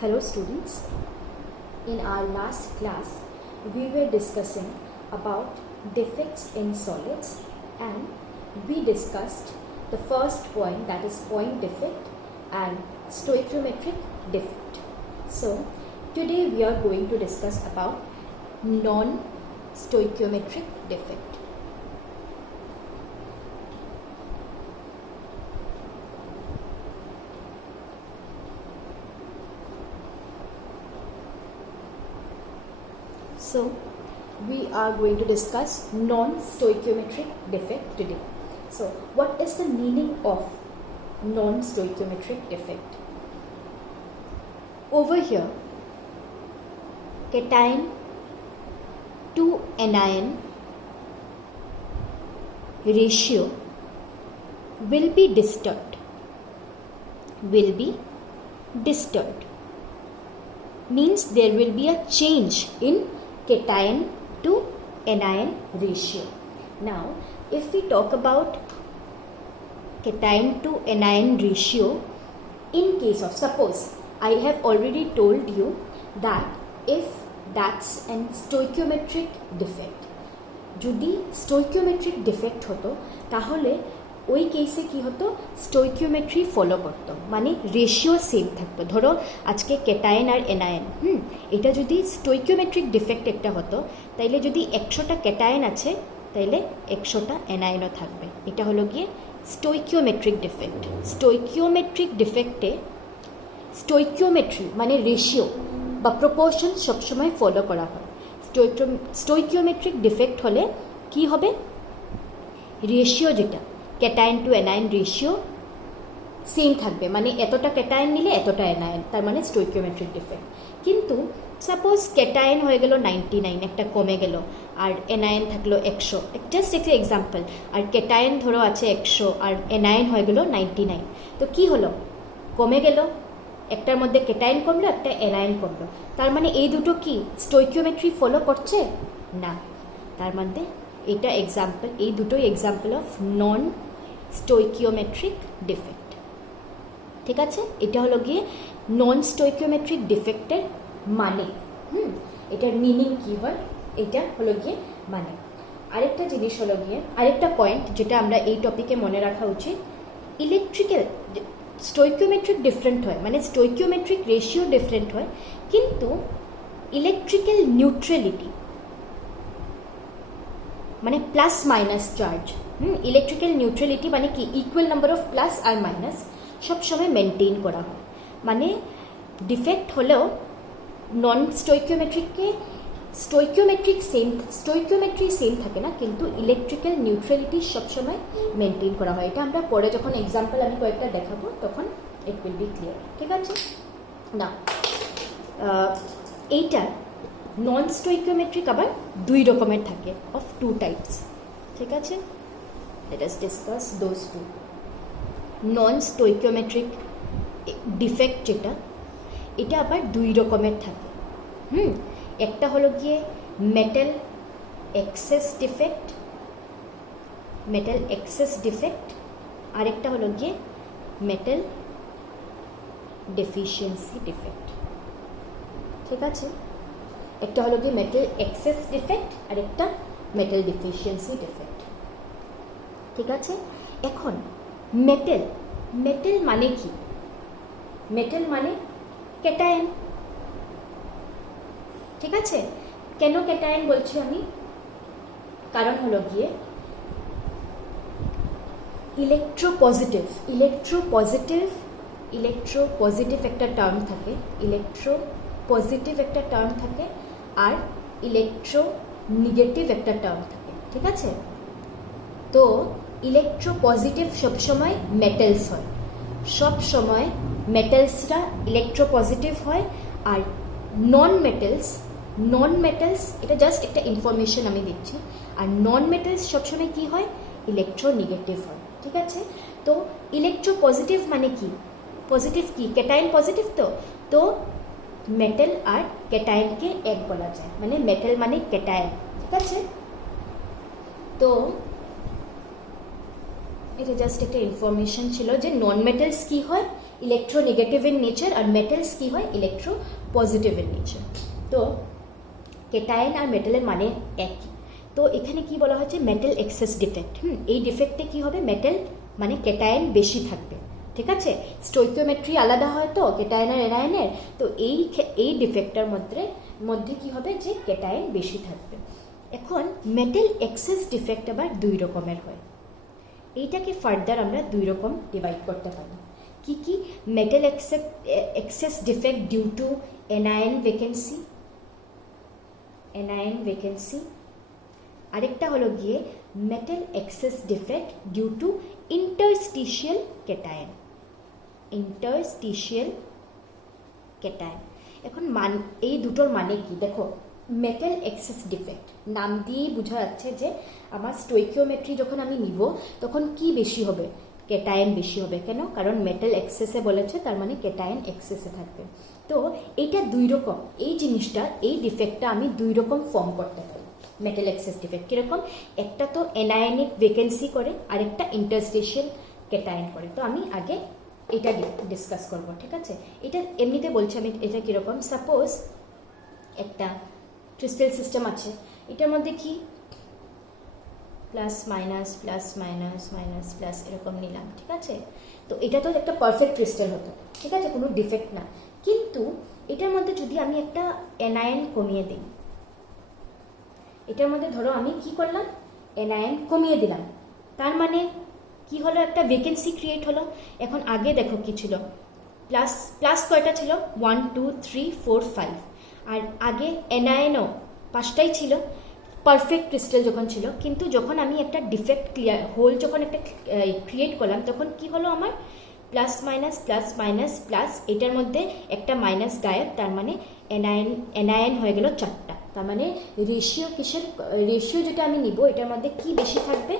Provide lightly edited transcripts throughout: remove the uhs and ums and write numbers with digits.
Hello students, in our last class we were discussing about defects in solids and we discussed the first point, that is point defect and stoichiometric defect. So today we are going to discuss about non-stoichiometric defect. So we are going to discuss non-stoichiometric defect today. So what is the meaning of non-stoichiometric defect? Over here, cation to anion ratio will be disturbed. Means there will be a change in cation to anion ratio. Now, if we talk about cation to anion ratio, in case of, suppose I have already told you that if that's an stoichiometric defect, যদি stoichiometric defect হতো তাহলে ওই কেসে কি হতো, স্টোইকিওমেট্রি follow করতো, মানে ratio same থাকতো। ধরো আজকে ক্যাটায়ন আর এনায়ন, এটা যদি স্টোইকিওমেট্রিক ডিফেক্ট একটা হতো, তাইলে যদি 100টা ক্যাটায়ন আছে তাইলে 100টা এনায়নও থাকবে। এটা হলো গিয়ে স্টোইকিওমেট্রিক ডিফেক্ট। স্টোইকিওমেট্রিক ডিফেক্টে স্টোইকিওমেট্রি মানে রেশিও বা প্রপোর্শন সবসময় ফলো করা হয়। স্টোইকিওমেট্রিক ডিফেক্ট হলে কি হবে, রেশিও যেটা cation to anion ratio same থাকবে, মানে এতটা ক্যাটায়ন নিলে এতটা অ্যানায়ন, তার মানে স্টোইকিওমেট্রিক ডিফেক্ট। কিন্তু সাপোজ ক্যাটায়ন হয়ে গেল 99, একটা কমে গেল, আর অ্যানায়ন থাকলো 100, জাস্ট একটা এক্সাম্পল, আর ক্যাটায়ন ধরো আছে 100 আর অ্যানায়ন হয়ে গেল 99, তো কি হলো, কমে গেল, একটার মধ্যে ক্যাটায়ন কমলো, একটা অ্যানায়ন কমলো, তার মানে এই দুটো কি স্টোইকিওমেট্রি ফলো করছে না, তার মধ্যে এটা এক্সাম্পল, এই দুটোই example of non stoichiometric defect. ঠিক আছে, এটা হলো গিয়ে নন স্টোইকিওমেট্রিক ডিফেক্টের মানে। এটার মিনিং কি হয়, এটা হলো গিয়ে মানে। আরেকটা জিনিস হলো গিয়ে, আরেকটা পয়েন্ট যেটা আমরা এই টপিকে মনে রাখা উচিত, ইলেকট্রিক্যাল স্টোইকিওমেট্রিক ডিফারেন্ট হয়, মানে স্টোইকিওমেট্রিক রেশিও ডিফারেন্ট হয়, কিন্তু ইলেকট্রিক্যাল নিউট্রালিটি মানে plus minus charge, electrical neutrality মানে কি ইকুয়াল নাম্বার অফ প্লাস আর মাইনাস সবসময় মেনটেন করা হয়। মানে ডিফেক্ট হলেও নন স্টোইকিওমেট্রিককে স্টোইকিওমেট্রি সেম থাকে না, কিন্তু ইলেকট্রিক্যাল নিউট্রালিটি সবসময় মেনটেন করা হয়। এটা আমরা পরে যখন এক্সাম্পল আমি কয়েকটা দেখাবো তখন ইট উইল বি ক্লিয়ার। ঠিক আছে না, এইটা নন স্টোইকিওমেট্রিক আবার দুই রকমের থাকে, অফ টু টাইপস। ঠিক আছে, let us discuss those two. Non stoichiometric defect যেটা, এটা আবার দুই রকমের থাকে। একটা হলো গিয়ে মেটাল এক্সেস ডিফেক্ট, আরেকটা হলো গিয়ে মেটাল ডেফিসিয়েন্সি ডিফেক্ট। ঠিক আছে, একটা হলো গিয়ে মেটাল এক্সেস ডিফেক্ট আর একটা মেটাল ডেফিসিয়েন্সি ডিফেক্ট। ঠিক আছে, এখন মেটাল মানে কি, মেটাল মানে ক্যাটায়ন। ঠিক আছে, কেন ক্যাটায়ন বলছি আমি, কারণ হলো গিয়ে ইলেকট্রোপজিটিভ একটা টার্ম থাকে, আর ইলেকট্রো নেগেটিভ একটা টার্ম থাকে। ঠিক আছে, তো ইলেকট্রোপজিটিভ সবসময় মেটালস হয়, সবসময় মেটালসরা ইলেকট্রোপজিটিভ হয়, আর নন মেটালস এটা জাস্ট একটা ইনফরমেশন আমি দিচ্ছি, আর নন মেটালস সবসময় কি হয়, ইলেকট্রোনেগেটিভ হয়। ঠিক আছে, তো ইলেকট্রোপজিটিভ মানে কি, পজিটিভ কি, ক্যাটায়ন পজিটিভ, তো মেটাল আর ক্যাটায়নকে এক বলা যায়, মানে মেটাল মানে ক্যাটায়ন। ঠিক আছে, তো এটা জাস্ট একটা ইনফরমেশন ছিল যে নন মেটালস কি হয়, ইলেকট্রোনেগেটিভ ইন নেচার, আর মেটালস কি হয় ইলেকট্রো পজিটিভ ইন নেচার। তো কেটায়ন আর মেটালের মানে একই। তো এখানে কি বলা হচ্ছে মেটাল এক্সেস ডিফেক্ট। এই ডিফেক্টে কি হবে, মেটাল মানে কেটায়ন বেশি থাকবে, ঠিক আছে। স্টোইকিওমেট্রি আলাদা হয় তো কেটায়ন আর এনায়নের, তো এই ডিফেক্টটার মধ্যে কি হবে যে কেটায়ন বেশি থাকবে। এখন মেটাল এক্সেস ডিফেক্ট আবার দুই রকমের হয়। এইটাকে ফার্দার আমরা দুই রকম ডিভাইড করতে পারি। কি কি, metal excess defect due to anion vacancy, আরেকটা হলো গিয়ে metal excess defect due to interstitial cation. এখন এই দুটোর মানে কি দেখো, মেটাল এক্সেস ডিফেক্ট নাম দিয়েই বোঝা যাচ্ছে যে আমার স্টোইকিওমেট্রি যখন আমি নিব তখন কি বেশি হবে, ক্যাটায়ন বেশি হবে। কেন, কারণ মেটাল এক্সেসে বলেছে, তার মানে ক্যাটায়ন এক্সেসে থাকবে। তো এইটা দুই রকম, এই জিনিসটা এই ডিফেক্টটা আমি দুই রকম ফর্ম করতে পারি। মেটাল এক্সেস ডিফেক্ট কীরকম, একটা তো এনায়নিক ভ্যাকেন্সি করে, আরেকটা ইন্টারস্টিশিয়াল ক্যাটায়ন করে। তো আমি আগে এটা ডিসকাস করব, ঠিক আছে। এটা এমনিতে বলছি আমি এটা কীরকম, সাপোজ একটা ক্রিস্টাল সিস্টেম আছে, এটার মধ্যে কি plus minus plus minus minus plus এরকম নিলাম, ঠিক আছে। তো এটা তো একটা পারফেক্ট ক্রিস্টাল হতো, ঠিক আছে, কোনো ডিফেক্ট না। কিন্তু এটার মধ্যে যদি আমি একটা এনায়ন কমিয়ে দিই, এটার মধ্যে ধরো আমি কি করলাম, এনায়ন কমিয়ে দিলাম, তার মানে কি হলো, একটা ভ্যাকেন্সি ক্রিয়েট হলো। এখন আগে দেখো কি ছিল, প্লাস কয়টা ছিল, 1 2 3 4 5, আর আগে এনায়নও 5টাই ছিল পারফেক্ট ক্রিস্টাল যখন ছিল। কিন্তু যখন আমি একটা ডিফেক্ট হোল যখন একটা ক্রিয়েট করলাম, তখন কি হলো, আমার প্লাস মাইনাস প্লাস, এটার মধ্যে একটা মাইনাস গায়েব, তার মানে এনায়ন হয়ে গেল 4টা। তার মানে রেশিও যেটা আমি নিব এটার মধ্যে কি বেশি থাকবে,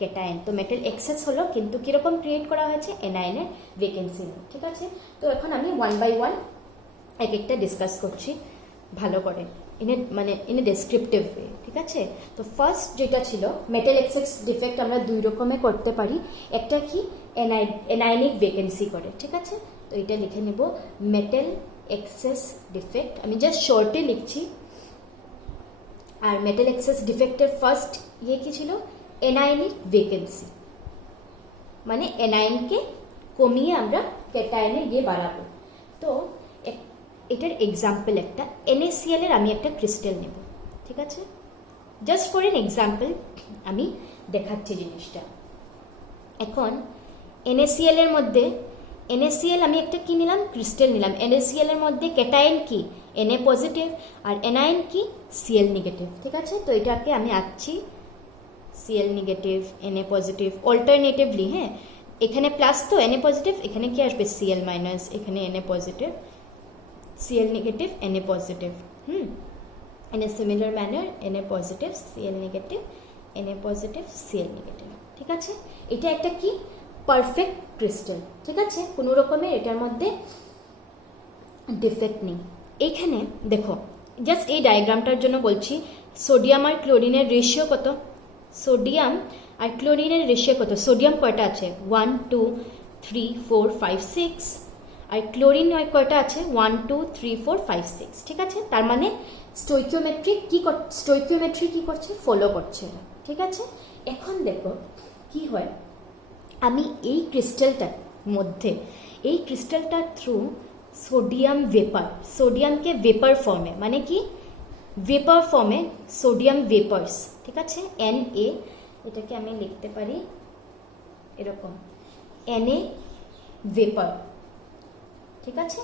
ক্যাটায়ন। তো মেটাল এক্সেস হলো, কিন্তু কীরকম ক্রিয়েট করা হয়েছে, এনায়নের ভ্যাকেন্সি, ঠিক আছে। তো এখন আমি 1 by 1 এক একটা ডিসকাস করছি ভালো করে, ইন এ ডেসক্রিপটিভ ওয়ে, ঠিক আছে। তো ফার্স্ট যেটা ছিল, মেটাল এক্সেস ডিফেক্ট আমরা দুই রকমে করতে পারি। একটা কি, এনায়নিক ভ্যাকেন্সি করে, ঠিক আছে। তো এটা লিখে নেব, মেটাল এক্সেস ডিফেক্ট, আমি জাস্ট শর্টে লিখছি। আর মেটাল এক্সেস ডিফেক্টের ফার্স্ট কি ছিল, এনায়নিক ভ্যাকেন্সি, মানে এনায়নকে কমিয়ে আমরা ক্যাটায়নে গিয়ে বাড়াবো। তো এটার এক্সাম্পল একটা NaCl এর আমি একটা ক্রিস্টাল নেব, ঠিক আছে। জাস্ট ফর এন এক্সাম্পল আমি দেখাচ্ছি জিনিসটা। এখন NaCl এর মধ্যে, NaCl আমি একটা কি নিলাম, ক্রিস্টাল নিলাম। NaCl এর মধ্যে ক্যাটায়ন কি, Na পজিটিভ, আর এনায়ন কি, Cl নেগেটিভ, ঠিক আছে। তো এটাকে আমি আঁকছি, Cl negative Na positive alternatively. হ্যাঁ, এখানে প্লাস তো Na পজিটিভ, এখানে কি আসবে Cl মাইনাস, এখানে Na positive Cl negative Na positive, in a similar manner Na positive Cl negative Na positive Cl negative, ঠিক আছে। এটা একটা কি পারফেক্ট ক্রিস্টাল, ঠিক আছে, কোনো রকমের এটার মধ্যে ডিফেক্ট নেই। এইখানে দেখো, জাস্ট এই ডায়াগ্রামটার জন্য বলছি, সোডিয়াম আর ক্লোরিনের রেশিও কত, সোডিয়াম আর ক্লোরিনের রেশিও কত, সোডিয়াম কয়টা আছে, 1 2 3 4 5 6, আর ক্লোরিন কয়টা আছে, 1 2 3 4 5 6, ঠিক আছে। তার মানে স্টোইকিওমেট্রি কি করছে, ফলো করছে, ঠিক আছে। এখন দেখো কি হয়, আমি এই ক্রিস্টালটার মধ্যে, এই ক্রিস্টালটার থ্রু সোডিয়াম ভেপার, সোডিয়ামকে ভেপার ফর্মে, মানে কি ভেপার ফর্মে সোডিয়াম ভেপার্স, ঠিক আছে, Na, এটাকে আমি লিখতে পারি এরকম, Na ভেপার, ঠিক আছে।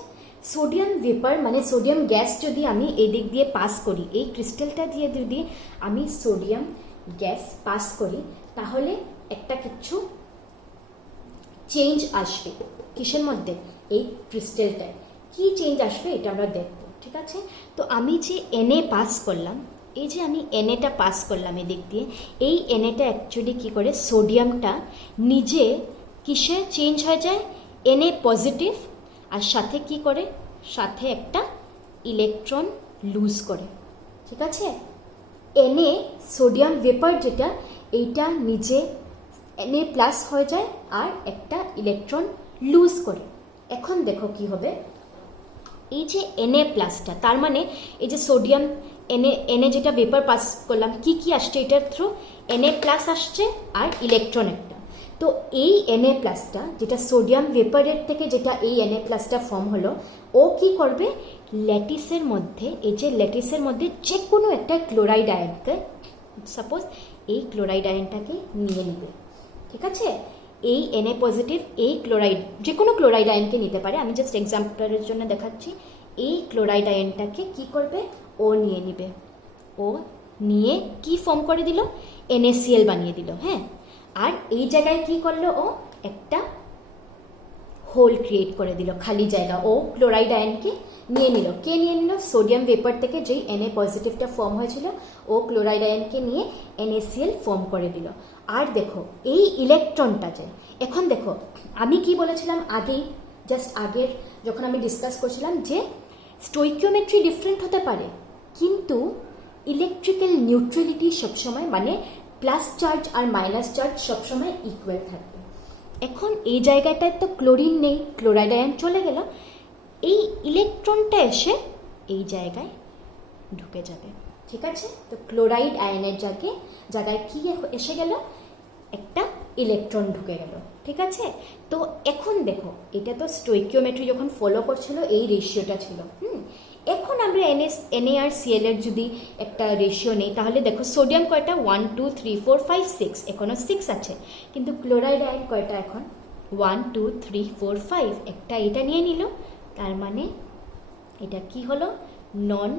সোডিয়াম ভেপার মানে সোডিয়াম গ্যাস যদি আমি এই দিক দিয়ে পাস করি, এই ক্রিস্টালটা দিয়ে যদি আমি সোডিয়াম গ্যাস পাস করি, তাহলে একটা কিছু চেঞ্জ আসবে কিসের মধ্যে, এই ক্রিস্টালটায় কি চেঞ্জ আসবে এটা আমরা দেখব, ঠিক আছে। তো আমি যে Na পাস করলাম, এই যে আমি Na পাস করলাম এদিক দিয়ে, এই Na অ্যাকচুয়ালি কি করে, সোডিয়ামটা নিজে কিসে চেঞ্জ হয়ে যায়, Na পজিটিভ, আর সাথে কি করে, সাথে একটা ইলেকট্রন লুজ করে, ঠিক আছে। Na সোডিয়াম ভেপার যেটা, এইটা নিজে Na প্লাস হয়ে যায় আর একটা ইলেকট্রন লুজ করে, এখন দেখো কি হবে, এই যে Na প্লাসটা, তার মানে এই যে সোডিয়াম Na যেটা ভেপার পাস করলাম, কি কি আসছে এটার থ্রু? Na প্লাস আসছে আর ইলেকট্রন একটা। তো এই Na প্লাসটা যেটা সোডিয়াম ভেপারের থেকে যেটা এই Na প্লাসটা ফর্ম হলো, ও কি করবে, ল্যাটিসের মধ্যে, এই যে ল্যাটিসের মধ্যে যে কোনো একটা ক্লোরাইড আয়নকে, সাপোজ এই ক্লোরাইড আয়নটাকে নিয়ে নেবে, ঠিক আছে? এই Na পজিটিভ এই ক্লোরাইড, যে কোনো ক্লোরাইড আয়নকে নিতে পারে, আমি জাস্ট এক্সাম্পলের জন্য দেখাচ্ছি। এই ক্লোরাইড আয়নটাকে কি করবে, ও নিয়ে নিবে, ও নিয়ে কি ফর্ম করে দিল, NaCl বানিয়ে দিল। হ্যাঁ, আর এই জায়গায় কি করলো, ও একটা হোল ক্রিয়েট করে দিল, খালি জায়গা। ও ক্লোরাইড আয়নকে নিয়ে নিল। কে নিয়ে নিল? সোডিয়াম ভেপার থেকে যেই Na পজিটিভটা ফর্ম হয়েছিল, ও ক্লোরাইড আয়নকে নিয়ে NaCl ফর্ম করে দিল। আর দেখো এই ইলেকট্রনটা যে, এখন দেখো আমি কি বলেছিলাম আগেই, জাস্ট আগের যখন আমি ডিসকাস করছিলাম যে স্টোইকিওমেট্রি ডিফারেন্ট হতে পারে, কিন্তু ইলেকট্রিক্যাল নিউট্রালিটি সবসময়, মানে প্লাস চার্জ আর মাইনাস চার্জ সবসময় ইকুয়াল থাকবে। এখন এই জায়গাটায় তো ক্লোরিন নেই, ক্লোরাইড আয়ন চলে গেল, এই ইলেকট্রনটা এসে এই জায়গায় ঢুকে যাবে, ঠিক আছে? তো ক্লোরাইড আয়নের জায়গায় কি এসে গেল, একটা ইলেকট্রন ঢুকে গেল, ঠিক আছে? তো এখন দেখো, এটা তো স্টোইকিওমেট্রি যখন ফলো করছিল এই রেশিওটা ছিল। এখন আমরা Na আর Cl এর যদি একটা রেশিও নেই, তাহলে দেখো সোডিয়াম কয়টা, 1 2 3 4 5 6, এখনও 6 আছে, কিন্তু ক্লোরাইড আয়ন কয়টা এখন, 1 2 3 4 5, একটা এটা নিয়ে নিল, তার মানে এটা কি হলো, নন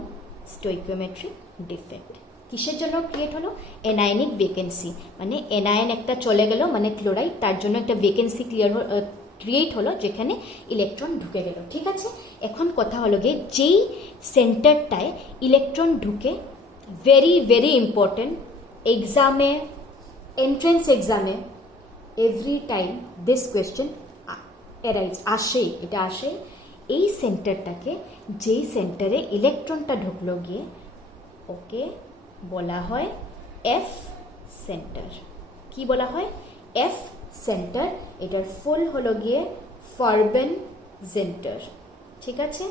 স্টোইকিওমেট্রিক ডিফেক্ট। কিসের জন্য ক্রিয়েট হলো? এনায়নিক ভ্যাকেন্সি, মানে এনায়ন একটা চলে গেল, মানে ক্লোরাইড, তার জন্য একটা ভ্যাকেন্সি ক্রিয়েট হলো যেখানে ইলেকট্রন ঢুকে গেল, ঠিক আছে? এখন কথা হলো গিয়ে, যেই সেন্টারটায় ইলেকট্রন ঢুকে, ভেরি ভেরি ইম্পর্টেন্ট, এক্সামে, এন্ট্রেন্স এক্সামে এভরি টাইম দিস কোয়েশ্চেন আসেই, এটা আসে, এই সেন্টারটাকে, যেই সেন্টারে ইলেকট্রনটা ঢুকলো গিয়ে, ওকে বলা হয় এফ সেন্টার। কি বলা হয়? F centre. এটার ফুল হলো গিয়ে ফারবেন জেন্টার, ঠিক আছে?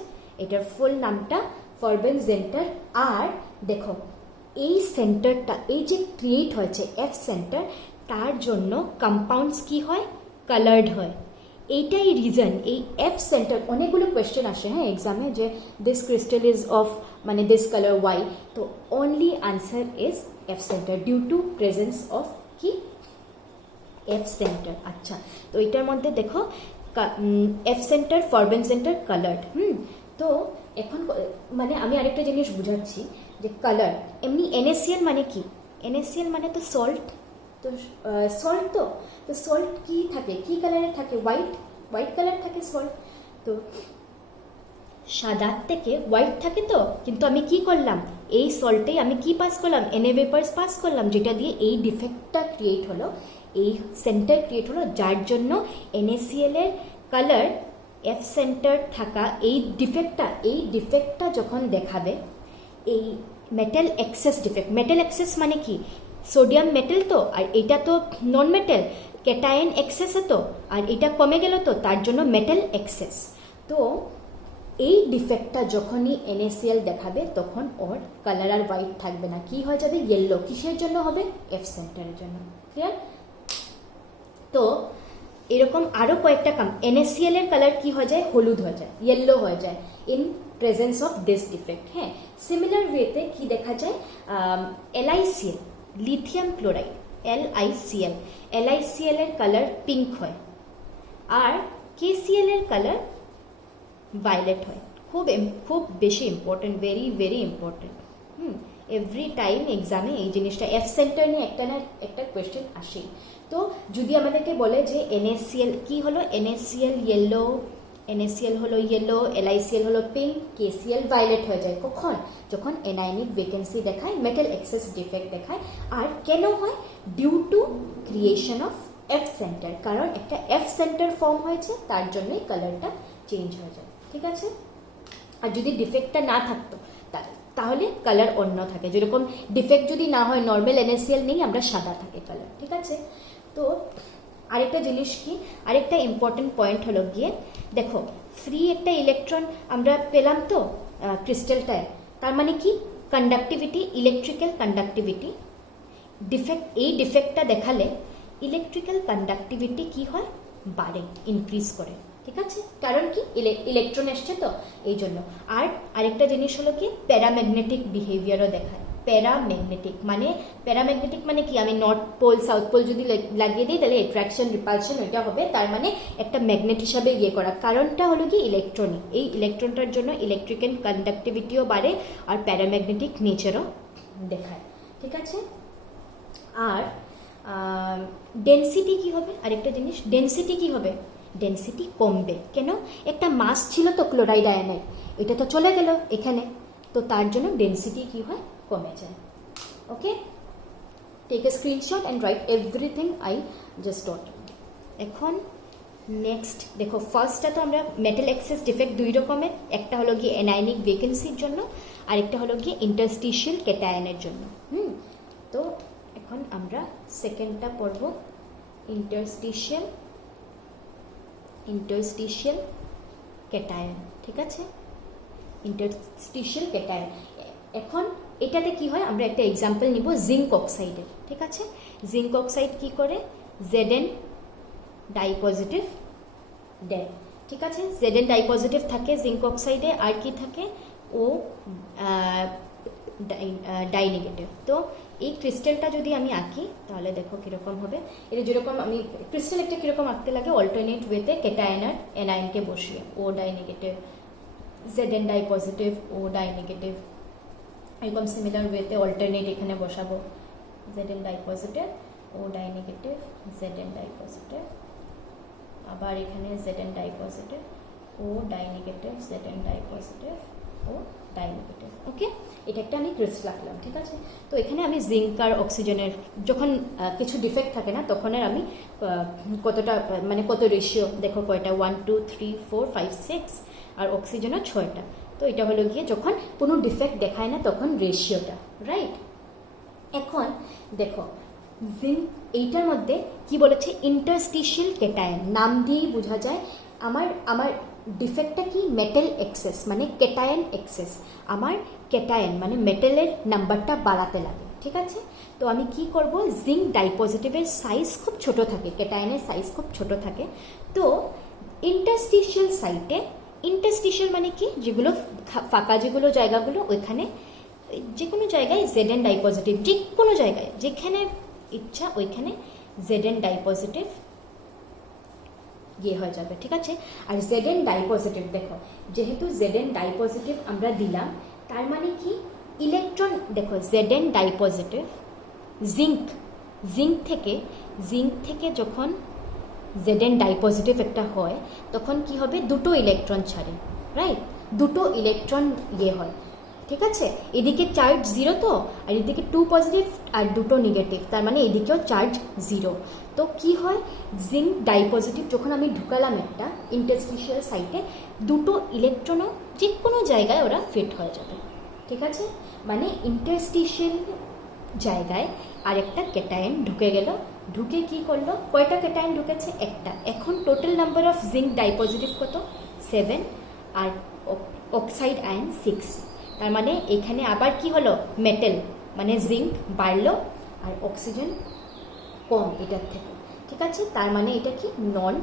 এটার ফুল নামটা ফারবেন জেন্টার। আর দেখো এই সেন্টারটা, এই যে ক্রিয়েট হয়েছে এফ সেন্টার, তার জন্য কম্পাউন্ডস কি হয়, কালার্ড হয়। এইটাই রিজন, এই এফ সেন্টার, অনেকগুলো কোয়েশ্চেন আসে হ্যাঁ এক্সামে, যে দিস ক্রিস্টাল ইজ অফ, মানে দিস কালার ওয়াই, তো only answer is F centre due to presence of কি, এফ সেন্টার। আচ্ছা, তো এটার মধ্যে দেখো F centre, Farben centre, coloured. তো এখন মানে আমি আরেকটা জিনিস বুঝাচ্ছি, যে কালার, এমনি NaCl মানে কি, NaCl মানে তো সল্ট, তো সল্ট, তো সল্ট কি থাকে, কি কালারের থাকে, হোয়াইট কালার থাকে সল্ট, তো সাদার থেকে হোয়াইট থাকে। তো কিন্তু আমি কি করলাম, এই সল্টে আমি কি পাস করলাম, Na ভেপার্স পাস করলাম, যেটা দিয়ে এই ডিফেক্টটা ক্রিয়েট হলো, এই সেন্টার ক্রিয়েট হলো, যার জন্য NaCl এর কালার এফ সেন্টার থাকা, এই ডিফেক্টটা যখন দেখাবে, এই metal excess defect, metal excess মানে কি, সোডিয়াম মেটাল তো, আর এটা তো নন মেটাল, ক্যাটায়ন এক্সেসে তো, আর এটা কমে গেল, তো তার জন্য মেটাল এক্সেস। তো এই ডিফেক্টটা যখনই NaCl দেখাবে, তখন ওর কালার আর হোয়াইট থাকবে না, কি হয়ে যাবে, ইয়েলো। কিসের জন্য হবে, এফ সেন্টারের জন্য। ক্লিয়ার? তো এরকম আরও কয়েকটা NaCl এর কালার কি হয়ে যায়, হলুদ হয়ে যায়, ইয়েলো হয়ে যায় in presence of this defect. হ্যাঁ, সিমিলার ওয়েতে কি দেখা যায়, LiCl, লিথিয়াম ক্লোরাইড, LiCl এর কালার পিঙ্ক হয়, আর KCl এর কালার ভায়োলেট হয়। খুব বেশি important, very very important. Every time এক্সামে এই জিনিসটা, এফ সেন্টার নিয়ে একটা না একটা কোয়েশ্চেন আসেই। তো যদি আমাদেরকে বলে যে NaCl কি হলো, NaCl ইয়েলো, NaCl হলো ইয়েলো, LiCl হলো পিঙ্ক, KCl ভায়োলেট হয়ে যায়, কখন, যখন এনায়নিক ভ্যাকেন্সি দেখায়, মেটাল এক্সেস ডিফেক্ট দেখায়। আর কেন হয়, due to creation of F centre, কারণ একটা এফ সেন্টার ফর্ম হয়েছে, তার জন্যই কালারটা চেঞ্জ হয়ে যায়, ঠিক আছে? আর যদি ডিফেক্টটা না থাকতো, তাহলে কালার অন্য থাকে, যেরকম ডিফেক্ট যদি না হয়, নর্মাল NaCl নেই, আমরা সাদা থাকে কালার, ঠিক আছে? তো আরেকটা জিনিস কি, আরেকটা ইম্পর্টেন্ট পয়েন্ট হলো গিয়ে, দেখো ফ্রি একটা ইলেকট্রন আমরা পেলাম তো ক্রিস্টালটায়, তার মানে কি কন্ডাক্টিভিটি, ইলেকট্রিক্যাল কন্ডাক্টিভিটি ডিফেক্ট, এই ডিফেক্টটা দেখালে ইলেকট্রিক্যাল কন্ডাক্টিভিটি কি হয়, বাড়ে, ইনক্রিজ করে। ঠিক আছে, কারণ কি ইলেকট্রন এসছে তো এই জন্য। আর আরেকটা জিনিস হলো কি প্যারাম্যাগনেটিক বিহেভিয়ারও দেখায়। প্যারাম্যাগনেটিক মানে কি, আমি নর্থ পোল সাউথ পোল যদি লাগিয়ে দিই তাহলে অ্যাট্রাকশন রিপালশন ওইটা হবে, তার মানে একটা ম্যাগনেট হিসাবে ইয়ে করা। কারণটা হলো কি ইলেকট্রনিক, এই ইলেকট্রনটার জন্য ইলেকট্রিক্যাল কন্ডাক্টিভিটিও বাড়ে আর প্যারাম্যাগনেটিক নেচারও দেখায়। ঠিক আছে, আর ডেনসিটি কি হবে, আরেকটা জিনিস, ডেনসিটি কি হবে, ডেনসিটি কমবে। কেন, একটা মাস ছিল তো ক্লোরাইড আয়নের, এটা তো চলে গেল এখানে, তো তার জন্য ডেনসিটি কি হয়, কমে যায়। Okay, take a screenshot and write everything I just taught. এখন নেক্সট দেখো, ফার্স্টটা তো আমরা মেটাল এক্সেস ডিফেক্ট দুই রকমের, একটা হলো গিয়ে অ্যানায়নিক ভ্যাকেন্সির জন্য, আরেকটা হলো গিয়ে ইন্টারস্টিশিয়াল ক্যাটায়নের জন্য। তো এখন আমরা সেকেন্ডটা পড়ব, ইন্টারস্টিশিয়াল ক্যাটায়ন। ঠিক আছে, ইন্টারস্টিশিয়াল ক্যাটায়ন। এখন এটাতে কি হয়, আমরা একটা এক্সাম্পল নিব জিঙ্ক অক্সাইডের। ঠিক আছে, জিঙ্ক অক্সাইড কি করে, Zn ডাই পজিটিভ দেয়। ঠিক আছে, Zn ডাই পজিটিভ থাকে জিঙ্ক অক্সাইডে, আর কি থাকে, ও ডাই নেগেটিভ। তো এই ক্রিস্টালটা যদি আমি আঁকি তাহলে দেখো কীরকম হবে। এটা যেরকম আমি ক্রিস্টাল একটা কীরকম আঁকতে লাগে, অল্টারনেট ওয়েতে ক্যাটায়ন আর অ্যানায়নকে বসিয়ে, ও die negative, Zn die positive, ও ডাই নেগেটিভ, এরকম সিমিলার ওয়েতে অল্টারনেট এখানে বসাবো, Zn ডাই পজিটিভ, ও die negative, Zn die positive, আবার এখানে Zn ডাই পজিটিভ, ও die negative, Zn die positive, ও ডাই নেগেটিভ। ওকে, এটা একটা আমি ক্রিস্টাল আঁকলাম। ঠিক আছে, তো এখানে আমি জিঙ্ক আর অক্সিজেনের যখন কিছু ডিফেক্ট থাকে না তখন আমি কতটা মানে কত রেশিও দেখো, কয়টা 1 2 3 4 5 6, আর অক্সিজেনও 6টা। তো এটা হলো গিয়ে যখন কোনো ডিফেক্ট দেখায় না তখন রেশিওটা, রাইট। এখন দেখো জিঙ্ক, এইটার মধ্যে কি বলেছে, ইন্টারস্টিশিয়াল ক্যাটায়ন, নাম দিয়েই বোঝা যায় আমার ডিফেক্টটা কি, মেটাল এক্সেস, মানে ক্যাটায়ন এক্সেস। আমার ক্যাটায়ন মানে মেটালের নাম্বারটা বাড়াতে লাগে। ঠিক আছে, তো আমি কি করব, জিঙ্ক ডাইপজিটিভের সাইজ খুব ছোট থাকে, ক্যাটায়নের সাইজ খুব ছোট থাকে। তো ইন্টারস্টিশিয়াল সাইটে, ইন্টারস্টিশিয়াল মানে কি, যেগুলো ফাঁকা যেগুলো জায়গাগুলো, ওইখানে যে কোনো জায়গায় Zn ডাই পজিটিভ, যে কোনো জায়গায় যেখানে ইচ্ছা ওইখানে Zn ডাই পজিটিভ ইয়ে হয়ে যাবে। ঠিক আছে, আর Zn ডাই পজিটিভ দেখো, যেহেতু Zn ডাই পজিটিভ আমরা দিলাম, তার মানে কি ইলেকট্রন দেখো, Zn ডাই পজিটিভ জিঙ্ক থেকে যখন Zn ডাই পজিটিভ একটা হয় তখন কি হবে, দুটো ইলেকট্রন ছাড়ে, রাইট, দুটো ইলেকট্রন ইয়ে হয়। ঠিক আছে, এদিকে চার্জ 0 তো, আর এদিকে 2 পজিটিভ আর দুটো নেগেটিভ, তার মানে এদিকেও চার্জ 0। তো কি হয়, জিঙ্ক ডাই পজিটিভ যখন আমি ঢুকালাম একটা ইন্টারস্টিশিয়াল সাইটে, দুটো ইলেকট্রনও যে কোনো জায়গায় ওরা ফিট হয়ে যাবে। ঠিক আছে, মানে ইন্টারস্টিশিয়াল জায়গায় আরেকটা ক্যাটায়ন ঢুকে গেল, ঢুকে কি করলো, কয়টা ক্যাটায়ন ঢুকেছে, একটা। এখন total number of zinc di positive কত, 7, আর অক্সাইড আয়ন 6। তার মানে এখানে আবার কি হলো, মেটাল মানে জিঙ্ক বাড়লো আর অক্সিজেন কম এটার থেকে। ঠিক আছে, তার মানে এটা কি নন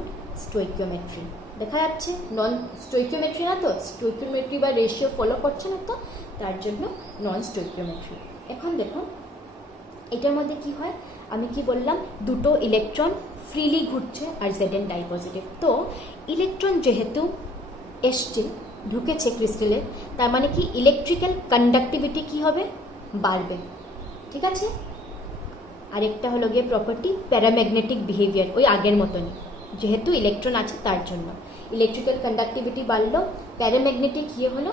স্টোইকিওমেট্রি দেখা যাচ্ছে, নন স্টোইকিওমেট্রি না তো, স্টোইকিওমেট্রি বা রেশিও ফলো করছে না তো, তার জন্য নন স্টোইকিওমেট্রি। এখন দেখো এটার মধ্যে কি হয়, আমি কি বললাম, দুটো ইলেকট্রন ফ্রিলি ঘুরছে আর Zn ডাই পজিটিভ। তো ইলেকট্রন যেহেতু এসছে, ঢুকেছে ক্রিস্টালে, তার মানে কি ইলেকট্রিক্যাল কন্ডাক্টিভিটি কি হবে, বাড়বে। ঠিক আছে, আরেকটা হলো গিয়ে প্রপার্টি প্যারাম্যাগনেটিক বিহেভিয়ার, ওই আগের মতনই, যেহেতু ইলেকট্রন আছে তার জন্য ইলেকট্রিক্যাল কন্ডাক্টিভিটি বাড়লো, প্যারাম্যাগনেটিক ইয়ে হলো।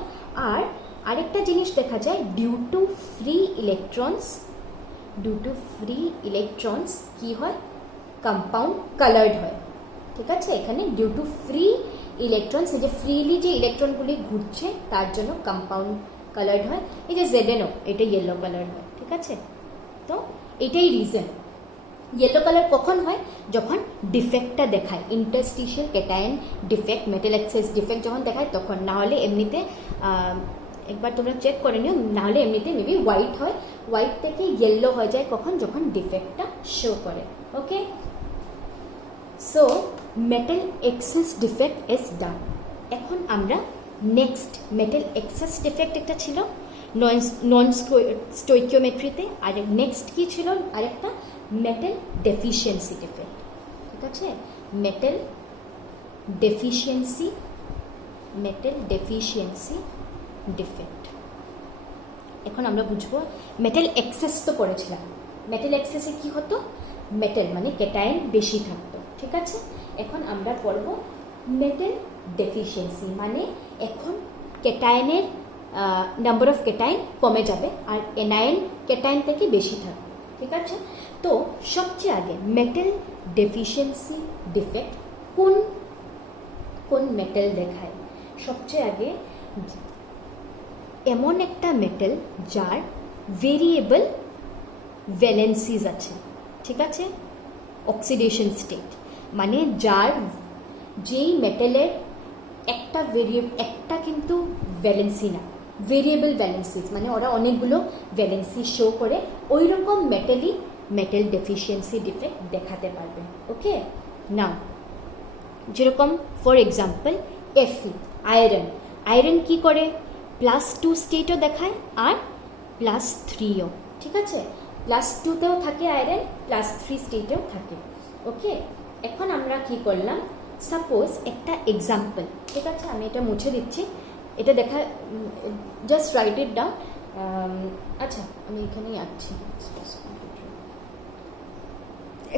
আর আরেকটা জিনিস দেখা যায়, ডিউ টু ফ্রি ইলেকট্রনস কি হয়, কম্পাউন্ড কালার্ড হয়। ঠিক আছে, এখানে ডিউ টু ফ্রি ইলেকট্রনস, এই যে ফ্রিলি যে ইলেকট্রনগুলি ঘুরছে তার জন্য কম্পাউন্ড কালার্ড হয়। এই যে Znও এটা ইয়েলো কালার হয়। ঠিক আছে, তো এটাই রিজন ইয়েলো কালার কখন হয়? যখন ডিফেক্টটা দেখায়, interstitial cation defect, metal excess defect যখন দেখায় তখন। না হলে এমনিতে একবার তোমরা চেক করে নিও, না হলে এমনিতে মেবি হোয়াইট হয়, হোয়াইট থেকে ইয়েলো হয়ে যায় কখন? যখন ডিফেক্টটা শো করে। Okay, so metal excess defect is done. এখন আমরা নেক্সট মেটাল এক্সেস ডিফেক্ট একটা ছিল নন স্টোইকিওমেট্রিতে, আর নেক্সট কি ছিল আরেকটা? Metal deficiency defect. ঠিক আছে, মেটাল ডেফিসিয়েন্সি ডিফেক্ট। এখন আমরা বুঝবো মেটাল এক্সেস তো পড়েছিলাম, মেটাল এক্সেসে কি হতো? মেটাল মানে ক্যাটায়ন বেশি থাকতো। ঠিক আছে, এখন আমরা পড়ব মেটাল ডেফিসিয়েন্সি, মানে এখন ক্যাটায়নের নাম্বার অফ ক্যাটায়ন কমে যাবে আর এনায়ন ক্যাটায়ন থেকে বেশি থাকবে। ঠিক আছে, তো সবচেয়ে আগে মেটাল ডেফিসিয়েন্সি ডিফেক্ট কোন মেটাল দেখায়? সবচেয়ে আগে এমন একটা মেটাল যার ভেরিয়েবল ভ্যালেন্সিজ আছে। ঠিক আছে, অক্সিডেশন স্টেট মানে যেই মেটালের একটা কিন্তু ভ্যালেন্সি না, ভেরিয়েবল ভ্যালেন্সিজ মানে ওরা অনেকগুলো ভ্যালেন্সি শো করে, ওই রকম মেটালই মেটাল ডেফিসিয়েন্সি ডিফেক্ট দেখাতে পারবে। ওকে, নাও যেরকম ফর এক্সাম্পল Fe আয়রন কি করে? +2 স্টেটও দেখায় আর +3ও। ঠিক আছে, +2তেও থাকে আয়রন, +3 স্টেটেও থাকে। ওকে, এখন আমরা কি করলাম? সাপোজ একটা এক্সাম্পল, ঠিক আছে, আমি এটা মুছে দিচ্ছি, এটা দেখা, জাস্ট রাইট ইট ডাউন। আচ্ছা, আমি এখানেই আসছি।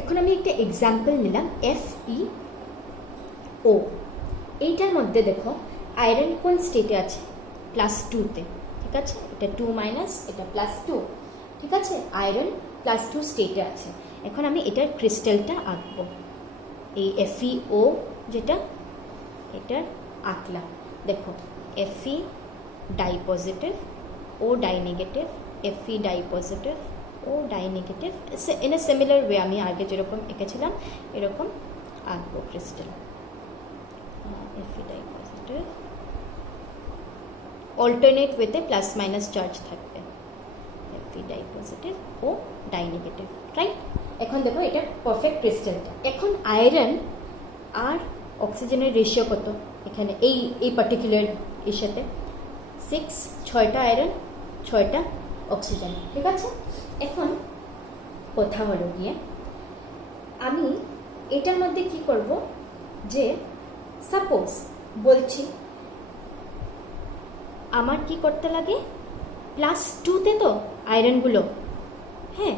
এখন আমি একটা এক্সাম্পল নিলাম FeO। এইটার মধ্যে দেখো আয়রন কোন স্টেটে আছে? +2তে। ঠিক আছে, এটা 2 - এটা +2। ঠিক আছে, আয়রন +2 স্টেটে আছে। এখন আমি এটার ক্রিস্টালটা আঁকবো, এই FeO যেটা, এটার আঁকলাম। দেখো Fe di positive, O di negative, Fe di positive, O di negative. In a similar way আমি আগে যেরকম এঁকেছিলাম এরকম আঁকবো crystal. Fe di positive, alternate ওয়েতে +- চার্জ থাকবে। Fe di positive, O di negative, right? এখন দেখো এটা পারফেক্ট ক্রিস্টালটা। এখন আয়রন আর অক্সিজেনের রেশিও কত এখানে এই পার্টিকুলার এর সাথে? 6টা আয়রন 6টা অক্সিজেন। ঠিক আছে, এখন কথা হলো গিয়ে আমি এটার মধ্যে কি করব, যে সাপোজ বলছি আমার কি করতে লাগে? +2তে তো আয়রনগুলো, হ্যাঁ,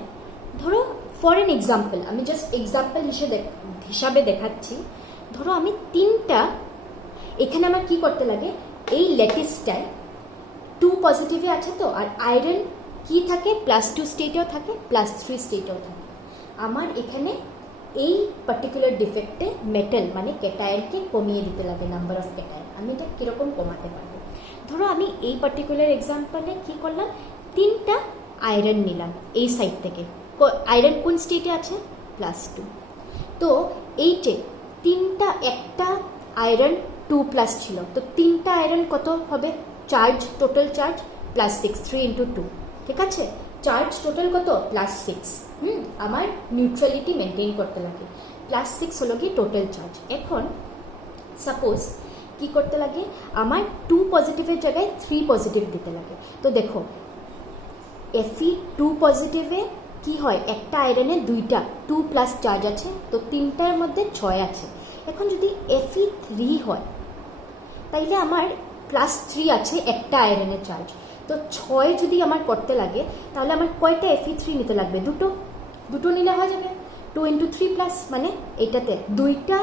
ধরো ফর এন এক্সাম্পল, আমি জাস্ট এক্সাম্পল হিসাবে দেখাচ্ছি। ধরো আমি 3টা, এখানে আমার কি করতে লাগে? এই ল্যাটিসটায় 2 পজিটিভে আছে তো, আর আয়রন কি থাকে? +2 স্টেটেও থাকে, +3 স্টেটেও থাকে। আমার এখানে এই পার্টিকুলার ডিফেক্টে মেটাল মানে ক্যাটায়নকে কমিয়ে দিতে লাগে, নাম্বার অফ ক্যাটায়ন। আমি এটা কীরকম কমাতে পারবো? ধরো আমি এই পার্টিকুলার এক্সাম্পলে কি করলাম? 3টা আয়রন নিলাম এই সাইড থেকে। আয়রন কোন স্টেটে আছে? +2। তো এইটে একটা আয়রন 2+ ছিল, তো 3টা আয়রন কত হবে চার্জ? Total charge +6, 3 × 2। ঠিক আছে, চার্জ টোটাল কত? +6। আমার নিউট্রালিটি মেনটেন করতে লাগে। +6 হলো কি টোটাল চার্জ। এখন সাপোজ কি করতে লাগে? আমার 2 পজিটিভের জায়গায় 3 পজিটিভ দিতে লাগে। তো দেখো Fe 2 পজিটিভে কি হয়? একটা আয়রনে 2টা 2+ চার্জ আছে, তো 3টার মধ্যে 6 আছে। এখন যদি Fe3 হয় তাইলে আমার +3 আছে একটা আয়রনের চার্জ, তো 6 যদি আমার করতে লাগে তাহলে আমার কয়টা Fe3 নিতে লাগবে? দুটো নিলে হয়ে যাবে। 2 × 3+ মানে এটাতে 2টা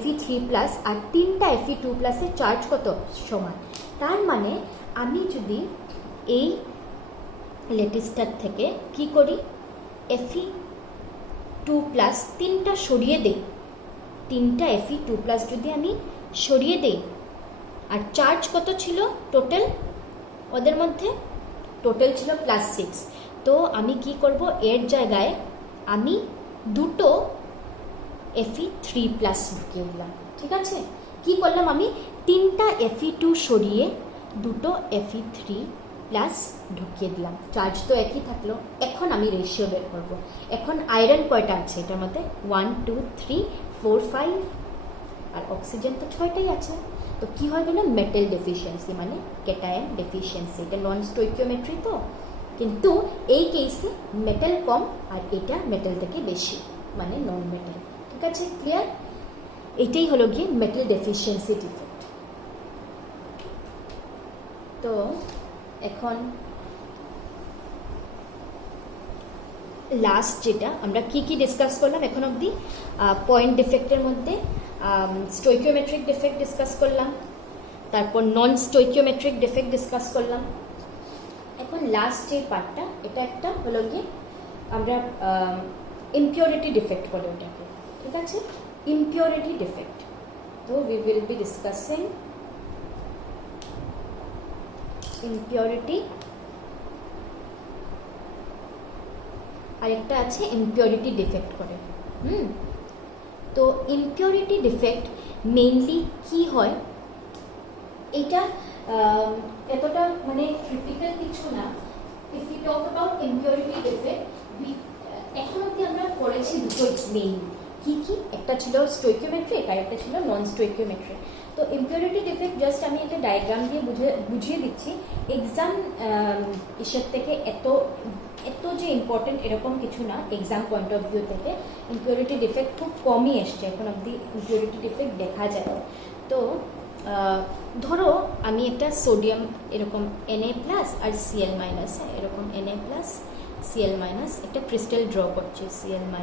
Fe3+ আর 3টা Fe2+ এর চার্জ কত? সমান। তার মানে আমি যদি এই ল্যাটিসটার থেকে কি করি? Fe2+ 3টা সরিয়ে দেই, 3টা Fe2+ যদি আমি সরিয়ে দেই, আর চার্জ কত ছিল টোটাল ওদের মধ্যে? টোটাল ছিল +6। তো আমি কি করব? এর জায়গায় আমি দুটো Fe3 প্লাস ঢুকিয়ে দিলাম। ঠিক আছে, কি করলাম আমি, তিনটা Fe2 সরিয়ে দুটো Fe3 প্লাস ঢুকিয়ে দিলাম। চার্জ তো একই থাকলো। এখন আমি রেশিও বের করব। এখন আয়রন কয়টা আছে এটার মধ্যে, 1 2 3 4 5, আর অক্সিজেন তো 6টাই আছে। তো কি হয়ে গেল, মেটাল ডেফিসিয়েন্সি মানে ক্যাটায়ন ডেফিসিয়েন্সি। এটা নন স্টোইকিওমেট্রি তো, কিন্তু এই কেসে মেটাল কম আর এটা মেটাল থেকে বেশি, মানে নন মেটাল। ঠিক আছে, ক্লিয়ার? এটাই হলো গিয়ে মেটাল ডেফিসিয়েন্সি ডিফেক্ট। তো এখন লাস্ট যেটা আমরা কি ডিসকাস করলাম এখন অবধি, পয়েন্ট ডিফেক্টের মধ্যে স্টোইকিওমেট্রিক ডিফেক্ট ডিসকাস করলাম, তারপর নন স্টোইকিওমেট্রিক ডিফেক্ট ডিসকাস করলাম। এখন লাস্ট যে পার্টটা, এটা একটা হলো গিয়ে আমরা ইমপিউরিটি ডিফেক্ট বলে ওটাকে। ঠিক আছে, ইমপিউরিটি ডিফেক্ট। তো উই উইল বি ডিসকাসিং ইমপিউরিটি, আরেকটা আছে ইমপিউরিটি ডিফেক্ট করে। তো ইমপিউরিটি ডিফেক্ট মেইনলি কি হয়, এটা এতটা মানে ক্রিটিক্যাল কিছু না। If you talk about impurity defect, এখন অবধি আমরা পড়েছি দুটো মেইন, কি একটা ছিল স্টোইকিওমেট্রিক আর একটা ছিল নন স্টোইকিওমেট্রিক। তো ইমপিউরিটি ডিফেক্ট জাস্ট আমি একটা ডায়াগ্রাম দিয়ে বুঝিয়ে দিচ্ছি। এক্সাম ইসের থেকে এত যে ইম্পর্টেন্ট এরকম কিছু না, এক্সাম পয়েন্ট অফ ভিউ থেকে ইমপিউরিটি ডিফেক্ট খুব কমই এসছে এখন অবধি, ইমপিউরিটি ডিফেক্ট দেখা যায়। তো ধরো আমি একটা সোডিয়াম এরকম Na+ আর Cl-, হ্যাঁ এরকম Na+ Cl- একটা ক্রিস্টাল ড্র করছি, Cl- Na+,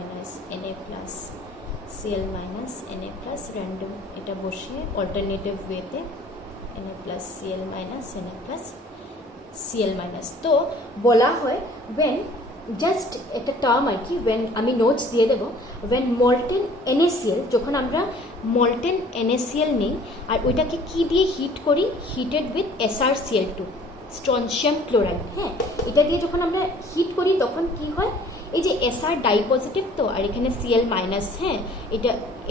Cl- Na+, random এটা বসিয়ে অল্টারনেটিভ ওয়েতে Na+, Cl-, Na+, Cl-। তো বলা হয় when জাস্ট একটা টার্ম আর কি, when আমি নোটস দিয়ে দেবো, when molten NaCl, যখন আমরা molten NaCl নিই আর ওইটাকে কি দিয়ে হিট করি, heated with SrCl2 strontium chloride. হ্যাঁ, এটা দিয়ে যখন আমরা হিট করি তখন কি হয়, এই যে Sr ডাইপজিটিভ তো, আর এখানে Cl-, হ্যাঁ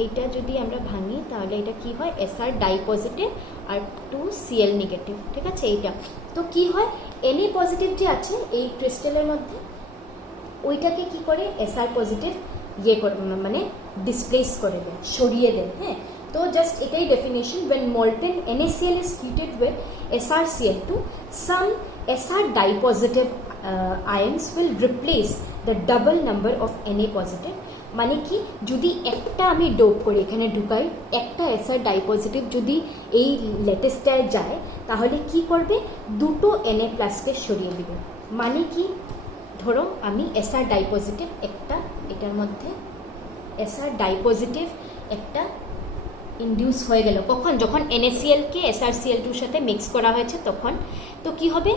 এইটা যদি আমরা ভাঙি তাহলে এটা কি হয়, Sr ডাইপজিটিভ আর 2 Cl নেগেটিভ। ঠিক আছে, এইটা তো কি হয়, Na পজিটিভ যে আছে এই ক্রিস্টালের মধ্যে, ওইটাকে কি করে Sr পজিটিভ ইয়ে করে মানে ডিসপ্লেস করে দেয়, সরিয়ে দেয়। হ্যাঁ, তো জাস্ট এটাই definition, when molten NaCl is heated with SrCl2, some Sr dipositive ions will replace the double number of Na positive। মানে কি, যদি একটা আমি ডোপ করি এখানে ঢুকাই, একটা Sr ডাইপজিটিভ যদি এই লেটেস্টায় যায় তাহলে কি করবে, দুটো Na+কে সরিয়ে দিবে। মানে কি, ধরো আমি Sr ডাইপজিটিভ একটা, এটার মধ্যে Sr ডাইপজিটিভ একটা ইনডিউস হয়ে গেল, কখন, যখন NaCl-কে SrCl2-র সাথে মিক্স করা হয়েছে তখন। তো কি হবে,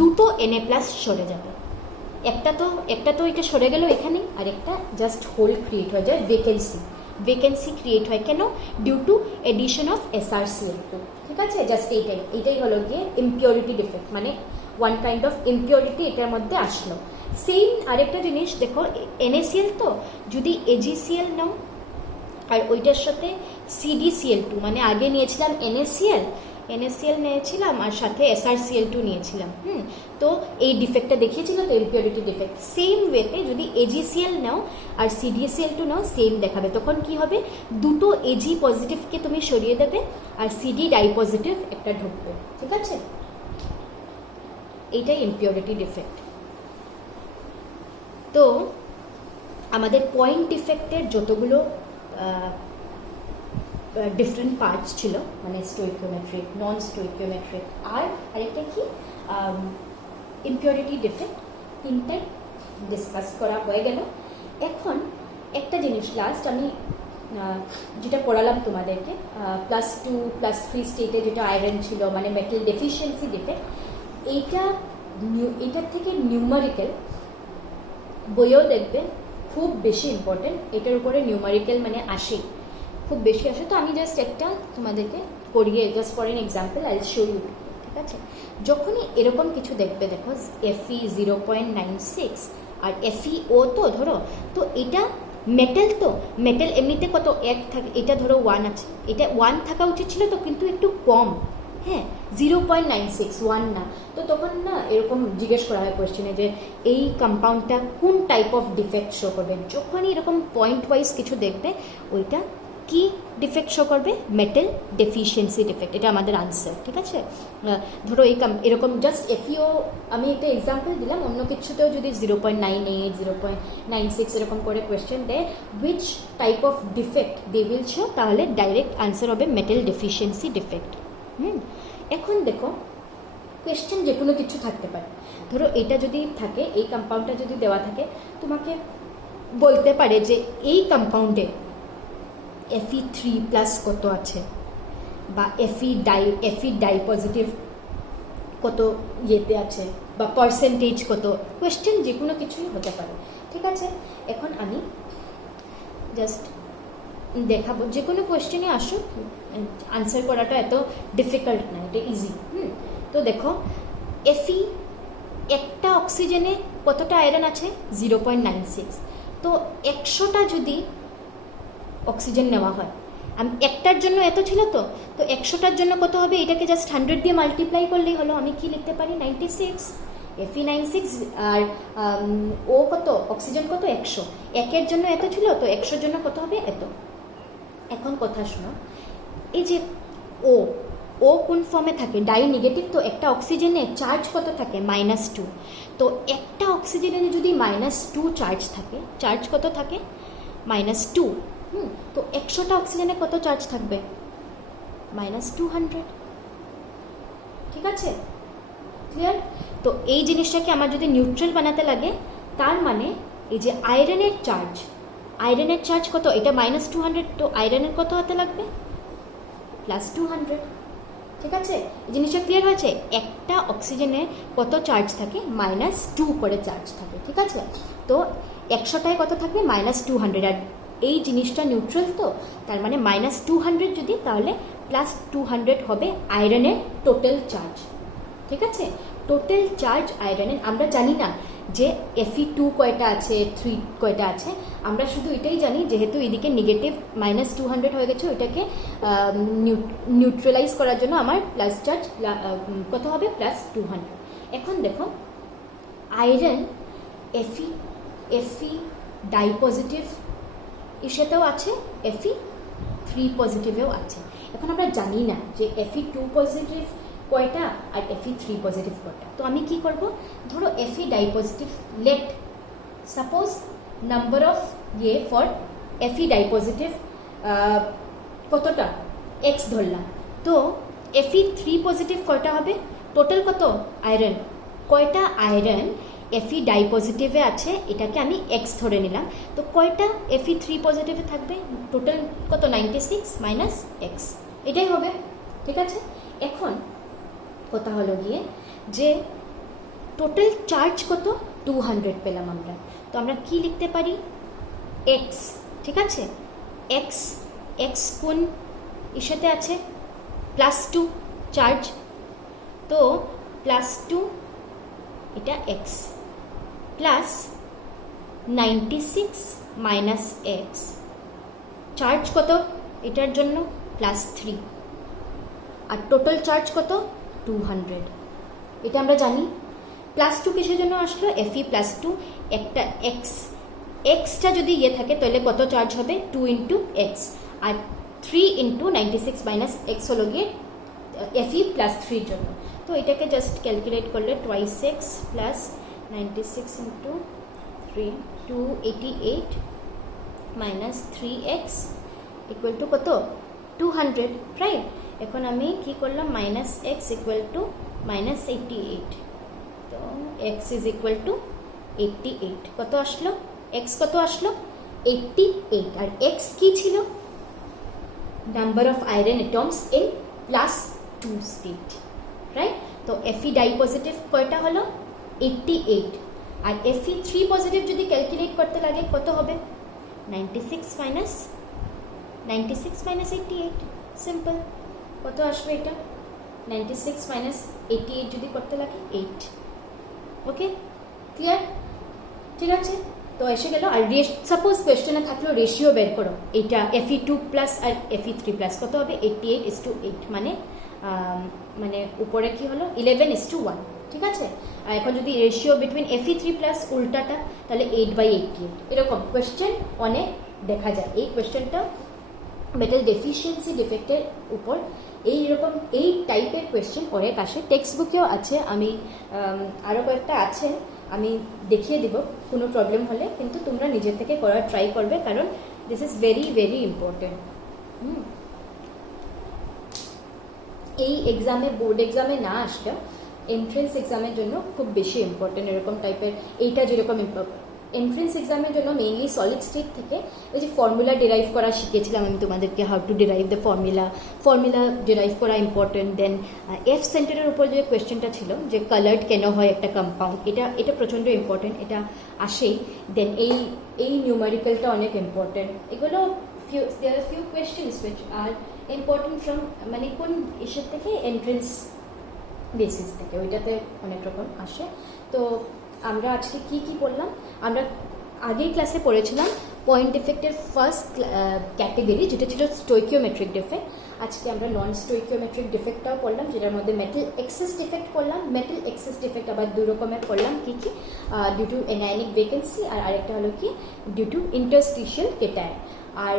দুটো Na+ সরে যাবে, একটা তো এটা সরে গেল এখানে, আর একটা জাস্ট হোল ক্রিয়েট হয়ে যায়, ভেকেন্সি ক্রিয়েট হয়। কেন, due to edition of SrCl2। ঠিক আছে, জাস্ট এইটাই হলো গিয়ে ইমপিউরিটি ডিফেক্ট, মানে ওয়ান কাইন্ড অফ ইমপিউরিটি এটার মধ্যে আসলো। সেম আরেকটা জিনিস দেখো, NaCl তো যদি AgCl নাও আর ওইটার সাথে CdCl2, মানে আগে নিয়েছিলাম NaCl নিয়েছিলাম আর সাথে SrCl2 নিয়েছিলাম, তো এই ডিফেক্টটা দেখিয়েছিল তো ইমপিউরিটি ডিফেক্ট। সেম ওয়েতে যদি AgCl নাও আর CdCl2 নাও, সেম দেখাবে। তখন কি হবে, দুটো Ag পজিটিভকে তুমি সরিয়ে দেবে আর Cd ডাইপজিটিভ একটা ঢুকবে। ঠিক আছে, এইটাই ইমপিউরিটি ডিফেক্ট। তো আমাদের পয়েন্ট ডিফেক্টের যতগুলো ডিফারেন্ট পার্টস ছিল, মানে স্টোইকিওমেট্রিক, নন স্টোইকিওমেট্রিক আর আরেকটা কি ইমপিউরিটি ডিফেক্ট, তিনটে ডিসকাস করা হয়ে গেল। এখন একটা জিনিস লাস্ট আমি যেটা পড়ালাম তোমাদেরকে, +2 +3 স্টেটে যেটা আয়রন ছিল, মানে মেটাল ডেফিসিয়েন্সি ডিফেক্ট, এইটার থেকে নিউমারিক্যাল বইও দেখবে খুব বেশি ইম্পর্টেন্ট, এটার উপরে নিউমারিক্যাল মানে খুব বেশি আসে। তো আমি জাস্ট একটা তোমাদেরকে করিয়ে, just for an example I will show you. ঠিক আছে, যখনই এরকম কিছু দেখবে, দেখো Fe 0.96 আর FeO তো ধরো, তো এটা মেটাল তো মেটাল এমনিতে কত এক থাকে, এটা ধরো 1 আছে, এটা 1 থাকা উচিত ছিল তো, কিন্তু একটু কম, হ্যাঁ 0.96, 1 না। তো তখন না এরকম জিজ্ঞেস করা হয় কোয়েশ্চেনে যে এই কম্পাউন্ডটা কোন টাইপ অফ ডিফেক্ট শো করবে। যখনই এরকম পয়েন্ট ওয়াইজ কিছু দেখবে ওইটা কি ডিফেক্ট শো করবে, মেটাল ডেফিসিয়েন্সি ডিফেক্ট, এটা আমাদের আনসার। ঠিক আছে, ধরো এরকম জাস্ট এফইও আমি একটা এক্সাম্পল দিলাম, অন্য কিছুতেও যদি 0.98, 0.96 এরকম করে কোয়েশ্চেন দেয় which type of defect they will show, তাহলে ডাইরেক্ট আনসার হবে মেটাল ডেফিসিয়েন্সি ডিফেক্ট। এখন দেখো কোয়েশ্চেন যে কোনো কিছু থাকতে পারে, ধরো এটা যদি থাকে, এই কম্পাউন্ডটা যদি দেওয়া থাকে, তোমাকে বলতে পারে যে এই কম্পাউন্ডে Fe3+ কত আছে, বা Fe ডাই পজিটিভ কত ইয়েতে আছে, বা পার্সেন্টেজ কত, কোয়েশ্চেন যে কোনো কিছুই হতে পারে। ঠিক আছে, এখন আমি জাস্ট দেখাবো, যে কোনো কোয়েশ্চেনে আসুক আনসার করাটা এত ডিফিকাল্ট না, এটা ইজি। তো দেখো Fe একটা অক্সিজেনে কতটা আয়রন আছে, 0.96। তো 100টা যদি অক্সিজেন নেওয়া হয়, আমি একটার জন্য এত ছিল, তো 100টার জন্য কত হবে, এটাকে জাস্ট 100 দিয়ে মাল্টিপ্লাই করলেই হলো। আমি কি লিখতে পারি, 96, Fe 96, আর ও কত, অক্সিজেন কত, 100, একের জন্য এত ছিল, তো 100 জন্য কত হবে, এত। এখন কথা শোনো, এই যে ও কোন ফর্মে থাকে, ডাই নেগেটিভ, তো একটা অক্সিজেনে চার্জ কত থাকে, -2। তো একটা অক্সিজেনে যদি -2 চার্জ থাকে, চার্জ কত থাকে, -2। তো 100টা অক্সিজেনে কত চার্জ থাকবে, -200। ঠিক আছে, ক্লিয়ার? তো এই জিনিসটাকে আমার যদি নিউট্রাল বানাতে লাগে, তার মানে এই যে আয়রনের চার্জ কত, এটা -200, তো আয়রনের কত হতে লাগবে, +200। ঠিক আছে, এই জিনিসটা ক্লিয়ার হয়েছে? একটা অক্সিজেনে কত চার্জ থাকে, -2 করে চার্জ থাকে। ঠিক আছে, তো 100টায় কত থাকবে, -200। আর এই জিনিসটা নিউট্রাল, তো তার মানে -200 যদি, তাহলে +200 হবে আয়রনের টোটাল চার্জ। ঠিক আছে, টোটাল চার্জ আয়রনের আমরা জানি না যে Fe2 কয়টা আছে, 3 কয়টা আছে, আমরা শুধু এটাই জানি যেহেতু এদিকে নেগেটিভ -200 হয়ে গেছে, ওইটাকে নিউট্রালাইজ করার জন্য আমার প্লাস চার্জ কত হবে, +200। এখন দেখো আয়রন Fe ডাই পজিটিভ এর সাথেও আছে, Fe3 পজিটিভেও আছে। এখন আমরা জানি না যে Fe2 পজিটিভ কয়টা আর Fe3 পজিটিভ কয়টা। তো আমি কি করব, ধরো Fe di positive, let suppose number of for Fe di positive কতটা, x ধরলাম। তো Fe3 পজিটিভ কয়টা হবে, টোটাল কত আয়রন, কয়টা আয়রন Fe ডাই পজিটিভে আছে, এটাকে আমি x ধরে নিলাম। তো কয়টা Fe3 পজিটিভে থাকবে, টোটাল কত, 96 - x, এটাই হবে। ঠিক আছে, এখন কথা হলো গিয়ে যে টোটাল চার্জ কত, 200 পেলাম আমরা। তো আমরা কি লিখতে পারি, x। ঠিক আছে, x কোন এর সাথে আছে, +2 চার্জ, তো +2 এটা x, প্লাস 96 - x, চার্জ কত এটার জন্য, +3, আর টোটাল চার্জ কত, 200। এটা আমরা জানি। +2 কিসের জন্য আসলো, Fe +2, একটা এক্সটা যদি থাকে তাহলে কত চার্জ হবে, 2 × x, আর 3 × 96 - x হলো গিয়ে Fe +3 এর জন্য। তো এটাকে জাস্ট ক্যালকুলেট করলে 2x + 96 × 3, 288 - 3x = কত, 200, রাইট? এখন আমি কি করলাম, -x = -88, তো x = 88, কত আসলো, x কত আসলো, 88। আর x কি ছিল, number of iron atoms in +2 state, right? তো Fe ডাই পজিটিভ কয়টা হলো, 88, আর Fe3 পজিটিভ যদি ক্যালকুলেট করতে লাগে কত হবে, 96 - 88, সিম্পল। কত আসবে এটা, 96 - 88 যদি করতে লাগে 8। ওকে, ক্লিয়ার? ঠিক আছে, তো এসে গেল। আর সাপোজ কোয়েশ্চেনে থাকলো রেশিও বের করো, এইটা Fe2 প্লাস আর Fe3 প্লাস কত হবে 88:8, মানে উপরে কি হলো 11:1, ঠিক আছে। আর এখন যদি রেশিও বিটুইন Fe3 প্লাস উল্টাটা, তাহলে 8/88, এরকম কোয়েশ্চেন অনেক দেখা যায়। এই কোয়েশ্চেনটা মেটাল ডেফিসিয়েন্সি ডিফেক্টের উপর এইরকম এই টাইপের কোয়েশ্চেন অনেক আসে, টেক্সট বুকেও আছে, আমি আরও কয়েকটা আছে, আমি দেখিয়ে দিব কোনো প্রবলেম হলে, কিন্তু তোমরা নিজের থেকে করার ট্রাই করবে, কারণ this is very very important. এই এক্সামে, বোর্ড এক্সামে না আসলেও এন্ট্রেন্স এক্সামের জন্য খুব বেশি ইম্পর্টেন্ট এরকম টাইপের। এইটা যেরকম এন্ট্রেন্স এক্সামের জন্য মেইনলি সলিড স্টেট থেকে ওই যে ফর্মুলা ডিরাইভ করা শিখেছিলাম আমি তোমাদেরকে, how to derive the formula derive করা ইম্পর্টেন্ট। দেন এফ সেন্টারের উপর যে কোয়েশ্চেনটা ছিল যে কালার্ড কেন হয় একটা কম্পাউন্ড, এটা প্রচণ্ড ইম্পর্টেন্ট, এটা আসেই। দেন এই নিউমেরিক্যালটা অনেক ইম্পর্টেন্ট। এগুলো there are few questions which are important from মানে কোন ইস্যুর থেকে, এন্ট্রেন্স বেসিস থেকে, ওইটাতে অনেক রকম আসে। তো আমরা আজকে কি পড়লাম, আমরা আগের ক্লাসে পড়েছিলাম পয়েন্ট ডিফেক্টের ফার্স্ট ক্যাটেগরি, যেটা ছিল স্টোইকিওমেট্রিক ডিফেক্ট। আজকে আমরা নন স্টোইকিওমেট্রিক ডিফেক্টটাও পড়লাম, যেটার মধ্যে মেটাল এক্সেস ডিফেক্ট পড়লাম। মেটাল এক্সেস ডিফেক্ট আবার দু রকমের পড়লাম, কি ডিউ টু এনায়নিক ভ্যাকেন্সি, আর আরেকটা হলো কি ডিউ টু ইন্টারস্টিশিয়াল কেটায়ন। আর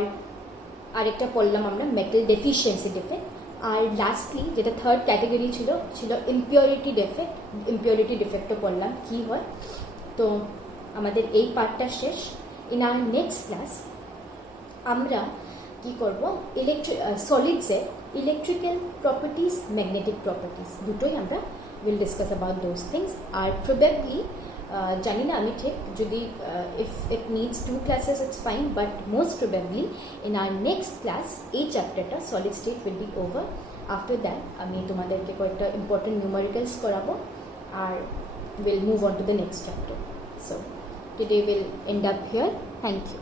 আরেকটা পড়লাম আমরা মেটাল ডেফিসিয়েন্সি ডিফেক্ট। আর লাস্টলি যেটা থার্ড ক্যাটেগরি ছিল ইম্পিউরিটি ডিফেক্টও পড়লাম কি হয়। তো আমাদের এই পার্টটা শেষ। ইন আর নেক্সট ক্লাস আমরা কি করব, সলিডসের ইলেকট্রিক্যাল প্রপার্টিস, ম্যাগনেটিক প্রপার্টিস, দুটোই আমরা will discuss about those things. আর প্রবাবলি জানি না আমি ঠিক, যদি if it needs 2 classes it's fine, but most probably in our next class এই চ্যাপ্টারটা solid state will be over. After that আমি তোমাদেরকে কয়েকটা ইম্পর্টেন্ট নিউমেরিক্যালস করাবো, আর will move on to the next chapter. So today will end up here. Thank you.